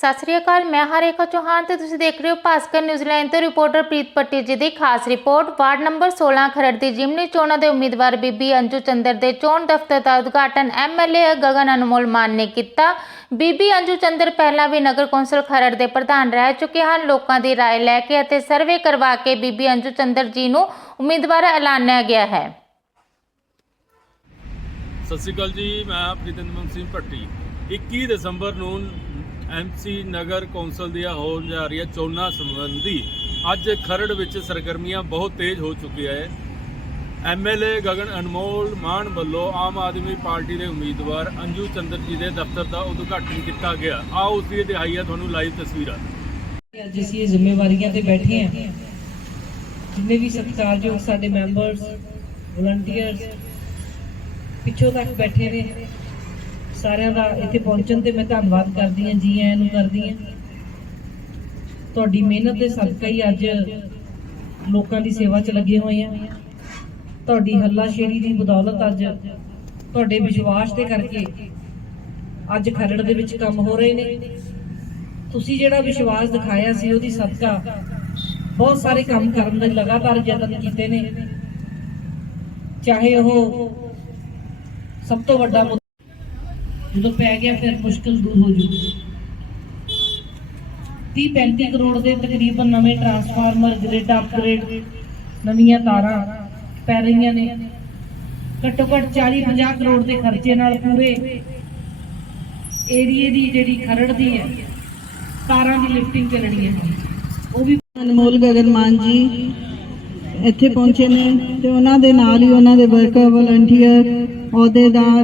ਸਤਿ ਸ੍ਰੀ ਅਕਾਲ ਮੈਂ ਹਰੇਖਾ ਚੌਹਾਨ ਤੇ ਤੁਸੀਂ ਦੇਖ ਰਹੇ ਹੋ ਭਾਸਕਰ ਨਿਊਜ਼ੀਲੈਂਡ ਤੋਂ ਰਿਪੋਰਟਰ ਪ੍ਰੀਤ ਪੱਟੀ ਜੀ ਦੀ ਖਾਸ ਰਿਪੋਰਟ ਵਾਰਡ ਨੰਬਰ 16 ਖਰੜ ਦੀ ਜਿਮਨੀ ਚੋਣਾਂ ਦੇ ਉਮੀਦਵਾਰ ਬੀਬੀ ਅੰਜੂ ਚੰਦਰ ਦੇ ਚੋਣ ਦਫ਼ਤਰ ਦਾ ਉਦਘਾਟਨ ਐਮਐਲਏ ਗਗਨ ਅਨਮੋਲ ਮਾਨ ਨੇ ਕੀਤਾ ਬੀਬੀ ਅੰਜੂ ਚੰਦਰ ਪਹਿਲਾਂ ਵੀ ਨਗਰ ਕੌਂਸਲ ਖਰੜ ਦੇ ਪ੍ਰਧਾਨ ਰਹਿ ਚੁੱਕੇ ਹਨ ਲੋਕਾਂ ਦੀ رائے ਲੈ ਕੇ ਅਤੇ ਸਰਵੇ ਕਰਵਾ ਕੇ ਬੀਬੀ ਅੰਜੂ ਚੰਦਰ ਜੀ ਨੂੰ ਉਮੀਦਵਾਰ ਐਲਾਨਿਆ ਗਿਆ ਹੈ ਸਤਿ ਸ਼੍ਰੀ ਅਕਾਲ ਜੀ ਮੈਂ ਪ੍ਰੀਤਿੰਦਰ ਸਿੰਘ ਭੱਟੀ 21 ਦਸੰਬਰ ਨੂੰ ਐਮਸੀ ਨਗਰ ਕੌਂਸਲ ਦੀਆਂ ਹੋਣ ਜਾ ਰਹੀਆਂ ਚੋਣਾਂ ਸੰਬੰਧੀ। ਅੱਜ ਖਰੜ ਵਿੱਚ ਸਰਗਰਮੀਆਂ ਬਹੁਤ ਤੇਜ਼ ਹੋ ਚੁੱਕੀਆਂ ਹੈ ਐਮਐਲਏ ਗਗਨ ਅਨਮੋਲ ਮਾਨ ਵੱਲੋਂ ਆਮ ਆਦਮੀ ਪਾਰਟੀ ਦੇ ਉਮੀਦਵਾਰ ਅੰਜੂ ਚੰਦਰ ਜੀ ਦੇ ਦਫ਼ਤਰ ਦਾ ਉਦਘਾਟਨ ਕੀਤਾ ਗਿਆ। ਆਓ ਉਸ ਦੀ ਦਿਖਾਈਏ ਤੁਹਾਨੂੰ ਲਾਈਵ ਤਸਵੀਰਾਂ। ਅੱਜ ਅਸੀਂ ਇਹ ਜ਼ਿੰਮੇਵਾਰੀਆਂ ਤੇ ਬੈਠੇ ਹਾਂ। ਜਿੰਨੇ ਵੀ ਸਤਿਕਾਰਯੋਗ ਸਾਡੇ ਮੈਂਬਰਸ ਵਲੰਟੀਅਰਸ ਪਿੱਛੋਂ ਤੱਕ ਬੈਠੇ ਨੇ। ਸਾਰਿਆਂ ਦਾ ਇੱਥੇ ਪਹੁੰਚਣ ਤੇ ਮੈਂ ਧੰਨਵਾਦ ਕਰਦੀ ਹਾਂ, ਜੀ ਆਇਆਂ ਨੂੰ ਕਰਦੀ ਹਾਂ। ਤੁਹਾਡੀ ਮਿਹਨਤ ਦੇ ਸਦਕਾ ਹੀ ਅੱਜ ਲੋਕਾਂ ਦੀ ਸੇਵਾ 'ਚ ਲੱਗੇ ਹੋਏ ਆ ਤੁਹਾਡੀ ਹੱਲਾਸ਼ੇਰੀ ਦੀ ਬਦੌਲਤ ਅੱਜ ਤੁਹਾਡੇ ਵਿਸ਼ਵਾਸ ਦੇ ਕਰਕੇ ਅੱਜ ਖਰੜ ਦੇ ਵਿੱਚ ਕੰਮ ਹੋ ਰਹੇ ਨੇ। ਤੁਸੀਂ ਜਿਹੜਾ ਵਿਸ਼ਵਾਸ ਦਿਖਾਇਆ ਸੀ, ਉਹਦੀ ਸਦਕਾ ਬਹੁਤ ਸਾਰੇ ਕੰਮ ਕਰਨ ਦੇ ਲਗਾਤਾਰ ਯਤਨ ਕੀਤੇ ਨੇ। ਚਾਹੇ ਉਹ ਸਭ ਤੋਂ ਵੱਡਾ ਮੁੱਦਾ ਜਦੋਂ ਪੈ ਗਿਆ ਫਿਰ ਮੁਸ਼ਕਲ ਦੂਰ ਹੋ ਜੂ। 30 35 ਕਰੋੜ ਦੇ ਤਕਰੀਬਨ ਨਵੇਂ ਟਰਾਂਸਫਾਰਮਰ ਗ੍ਰਿਡ ਅਪਗ੍ਰੇਡ ਨਵੀਆਂ ਤਾਰਾਂ ਪੈ ਰਹੀਆਂ ਨੇ। ਘੱਟੋ ਘੱਟ 40 50 ਕਰੋੜ ਦੇ ਖਰਚੇ ਨਾਲ ਪੂਰੇ ਏਰੀਏ ਦੀ ਜਿਹੜੀ ਖਰੜ ਦੀ ਹੈ, ਤਾਰਾਂ ਦੀ ਲਿਫਟਿੰਗ ਚੱਲਣੀ ਹੈ। ਉਹ ਵੀ ਅਨਮੋਲ ਗਗਨ ਮਾਨ ਜੀ, ਇੱਥੇ ਪਹੁੰਚੇ ਨੇ ਤੇ ਉਹਨਾਂ ਦੇ ਨਾਲ ਹੀ ਉਹਨਾਂ ਦੇ ਵਰਕਰ ਵਲੰਟੀਅਰ ਅਹੁਦੇਦਾਰ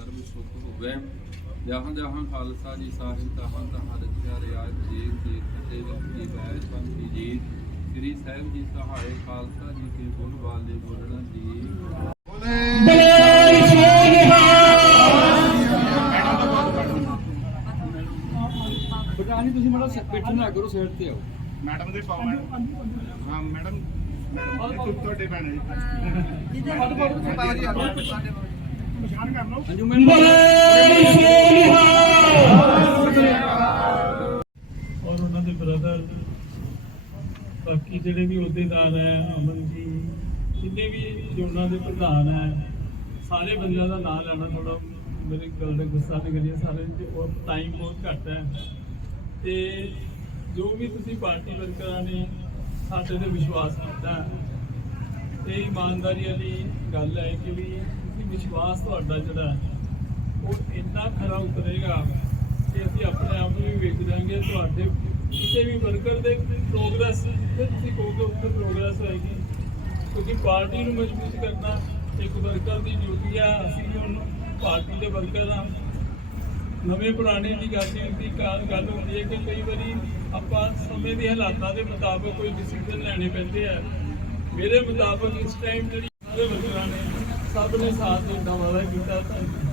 ਸ਼ਰਮ ਸੁਖ ਹੋਵੇ। ਜਹਾਂ ਜਹਾਂ ਖਾਲਸਾ ਜੀ ਸਾਹਿਬ ਤਹਾਂ ਤਹਾਂ ਰਚਿਆ ਰਿਆਜ ਜੀ ਜੀ ਫਤਿਹ ਵਖਤੀ ਬੈਠ ਪੰਥੀ ਜੀ। ਸ੍ਰੀ ਸਾਹਿਬ ਜੀ ਸਹਾਏ ਖਾਲਸਾ ਜੀ ਕੇ ਗੁਣ ਵਾਲੇ ਬੋਲਣਾ ਜੀ। ਬਟਾਨੀ ਤੁਸੀਂ ਮਾੜਾ ਬੈਠੇ ਨਾ ਕਰੋ ਸਾਈਡ ਤੇ ਆਓ। ਮੈਡਮ ਦੇ ਪਾਓ ਮੈਡਮ। ਹਾਂ ਮੈਡਮ। ਤੁਹਾਡੇ ਭੈਣ ਜੀ। ਪਛਾਣ ਕਰ ਲਓ ਅੰਜੂ ਮੈਮ ਔਰ ਉਹਨਾਂ ਦੇ ਬ੍ਰਦਰ ਬਾਕੀ ਜਿਹੜੇ ਵੀ ਅਹੁਦੇਦਾਰ ਹੈ ਅਮਨ ਜੀ ਜਿੰਨੇ ਵੀ ਜੋਨਾਂ ਦੇ ਪ੍ਰਧਾਨ ਹੈ ਸਾਰੇ ਬੰਦਿਆਂ ਦਾ ਨਾਮ ਲੈਣਾ ਥੋੜਾ ਮੇਰੇ ਗੱਲ ਦਾ ਗੁੱਸਾ ਨਹੀਂ ਕਰੀਏ ਸਾਰੇ ਤੇ ਉਹ ਟਾਈਮ ਬਹੁਤ ਘੱਟ ਹੈ। ਤੇ ਜੋ ਵੀ ਤੁਸੀਂ ਪਾਰਟੀ ਵਰਕਰਾਂ ਨੇ ਸਾਡੇ ਤੇ ਵਿਸ਼ਵਾਸ ਕੀਤਾ ਹੈ, ਤੇ ਇਮਾਨਦਾਰੀ ਵਾਲੀ ਗੱਲ ਹੈ ਕਿ ਵੀ ਵਿਸ਼ਵਾਸ ਤੁਹਾਡਾ ਜਿਹੜਾ ਉਹ ਇੰਨਾ ਖਰਾ ਉਤਰੇਗਾ ਕਿ ਅਸੀਂ ਆਪਣੇ ਆਪ ਨੂੰ ਵੀ ਵੇਖ ਦਾਂਗੇ ਤੁਹਾਡੇ ਕਿਸੇ ਵੀ ਵਰਕਰ ਦੇ ਪ੍ਰੋਗਰੈਸ ਜਿੱਥੇ ਤੁਸੀਂ ਕਹੋਗੇ ਉੱਥੇ ਪ੍ਰੋਗਰੈਸ ਹੋਏਗੀ। ਕਿਉਂਕਿ ਪਾਰਟੀ ਨੂੰ ਮਜ਼ਬੂਤ ਕਰਨਾ ਇੱਕ ਵਰਕਰ ਦੀ ਡਿਊਟੀ ਆ, ਅਸੀਂ ਵੀ ਉਹਨੂੰ ਪਾਰਟੀ ਦੇ ਵਰਕਰ ਆ ਨਵੇਂ ਪੁਰਾਣੇ ਦੀ ਗੱਲ ਨਹੀਂ ਹੁੰਦੀ ਗੱਲ ਗੱਲ ਹੁੰਦੀ ਹੈ ਕਿ ਕਈ ਵਾਰੀ ਆਪਾਂ ਸਮੇਂ ਦੇ ਹਾਲਾਤਾਂ ਦੇ ਮੁਤਾਬਕ ਕੋਈ ਡਿਸੀਜਨ ਲੈਣੇ ਪੈਂਦੇ ਆ। ਮੇਰੇ ਮੁਤਾਬਕ ਇਸ ਟਾਈਮ ਜਿਹੜੀ ਸਾਰੇ ਵਰਕਰਾਂ ਨੇ ਸਭ ਨੇ ਸਾਥ ਦੇਣ ਦਾ ਕੀਤਾ ਤਾਂ